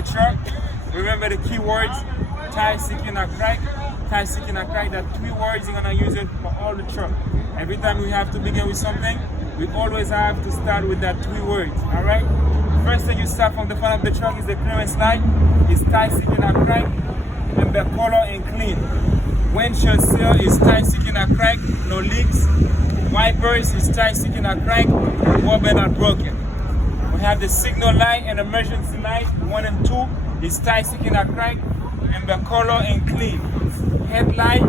the truck. Remember the keywords: tire seeking a crack, tire seeking a crack. That 3 words, you're gonna use it for all the truck. Every time we have to begin with something, we always have to start with that 3 words. All right. First thing you start from the front of the truck is the clearance light. It's tire seeking a crack, amber color and clean. Windshield seal is tire seeking a crack, no leaks. Wipers is tire seeking a crack, rubber not broken. We have the signal light and emergency light, 1 and 2 is tire seeking a crack, amber color and clean. Headlight,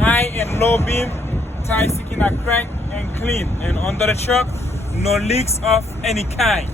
high and low beam, tire seeking a crack and clean. And under the truck, no leaks of any kind.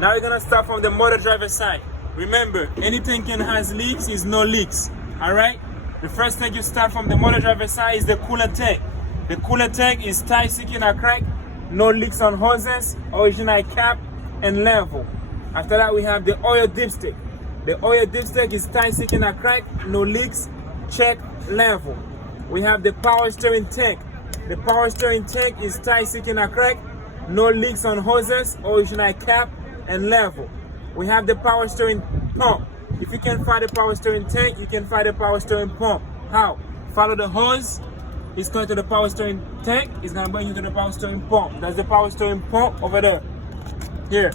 Now we're gonna start from the motor driver side. Remember, anything can has leaks is no leaks. Alright? The first thing you start from the motor driver side is the coolant tank. The coolant tank is tire seeking a crack, no leaks on hoses, original cap and level. After that we have the oil dipstick. The oil dipstick is tire seeking a crack, no leaks, check, level. We have the power steering tank. The power steering tank is tire seeking a crack, no leaks on hoses, original cap and level. We have the power steering pump. If you can find the power steering tank, you can find the power steering pump. How? Follow the hose. It's going to the power steering tank. It's going to bring you to the power steering pump. That's the power steering pump over there. Here.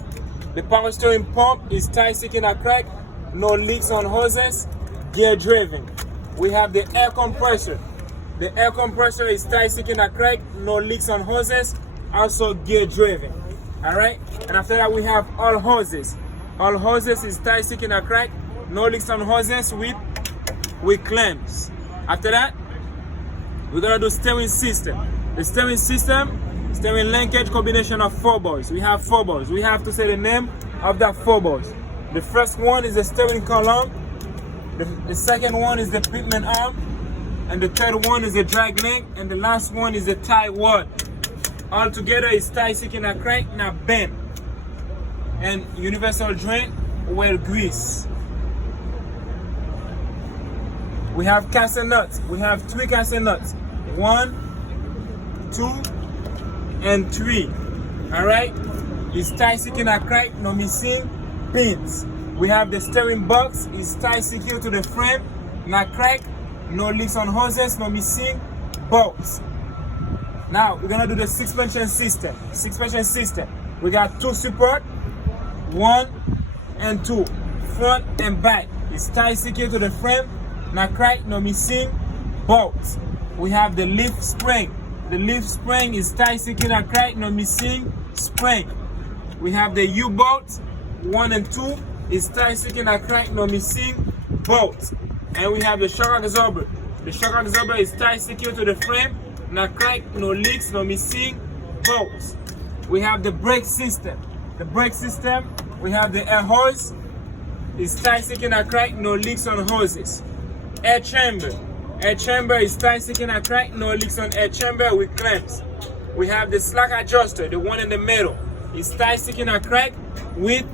The power steering pump is tire seeking a crack, no leaks on hoses, gear driven. We have the air compressor. The air compressor is tire seeking a crack, no leaks on hoses, also gear driven. Alright? And after that we have all hoses. All hoses is tire seeking a crack, no leaks on hoses with clamps. After that, we're gonna do steering system. The steering system, steering linkage combination of 4 balls. We have 4 balls. We have to say the name of that 4 balls. The first one is the steering column. The second one is the pivot arm. And the third one is the drag link. And the last one is the tie rod. All together is tire seeking a crack, now bend. And universal drain, well grease. We have castle nuts. We have 3 castle nuts. 1, 2, and 3. Alright? It's tire seeking a crack, no missing pins. We have the steering box, is tie secure to the frame, not crack, no leaks on hoses, no missing bolts. Now we're gonna do the suspension system. Suspension system. We got 2 support, 1 and 2, front and back. It's tie secure to the frame, not crack, no missing bolts. We have the leaf spring. The leaf spring is tie secure, not crack, no missing spring. We have the U-bolt, 1 and 2 is tie secure, not crack, no missing bolts. And we have the shock absorber. The shock absorber is tie secure to the frame, not crack, no leaks, no missing bolts. We have the brake system. The brake system, we have the air hose. It's tie seeking a crack, no leaks on hoses. Air chamber. Air chamber is tie seeking a crack, no leaks on air chamber with clamps. We have the slack adjuster, the one in the middle. It's tie seeking a crack with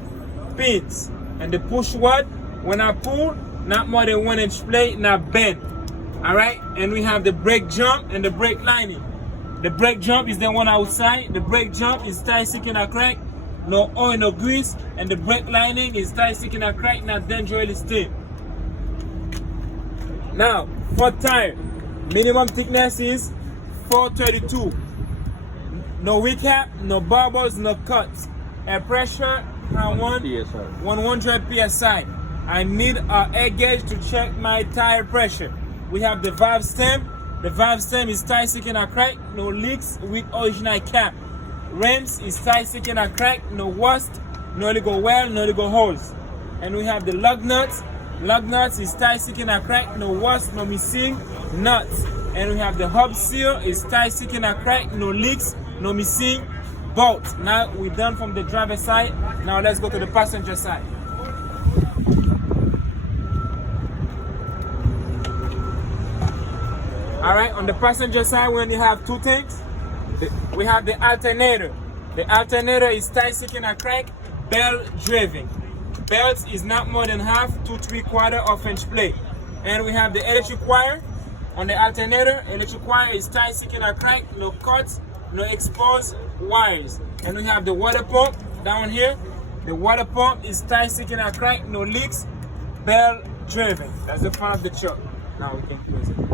pins. And the push rod, when I pull, not more than 1 inch plate, not bend. Alright, and we have the brake jump and the brake lining. The brake jump is the one outside. The brake jump is tie seeking a crack, no oil, no grease, and the brake lining is tie seeking a crack, not dangerously stiff. Now, for tire, minimum thickness is 432. No recap, no bubbles, no cuts. Air pressure, 100 psi. I need an air gauge to check my tire pressure. We have the valve stem. The valve stem is tie seeking a crack, no leaks with original cap. Rims is tie seeking a crack, no rust, no legal well, no legal holes. And we have the lug nuts. Lug nuts is tie seeking a crack, no rust, no missing nuts. And we have the hub seal is tie seeking a crack, no leaks, no missing bolts. Now we're done from the driver side. Now let's go to the passenger side. Alright, on the passenger side we only have 2 things. We have the alternator. The alternator is tie seeking a crack, bell driven. belt is not more than half to 3/4 inch plate. And we have the electric wire on the alternator. Electric wire is tight, second or crank, no cuts, no exposed wires. And we have the water pump down here. The water pump is tight, second or crank, no leaks, bell driven. That's the front of the truck. Now we can close it.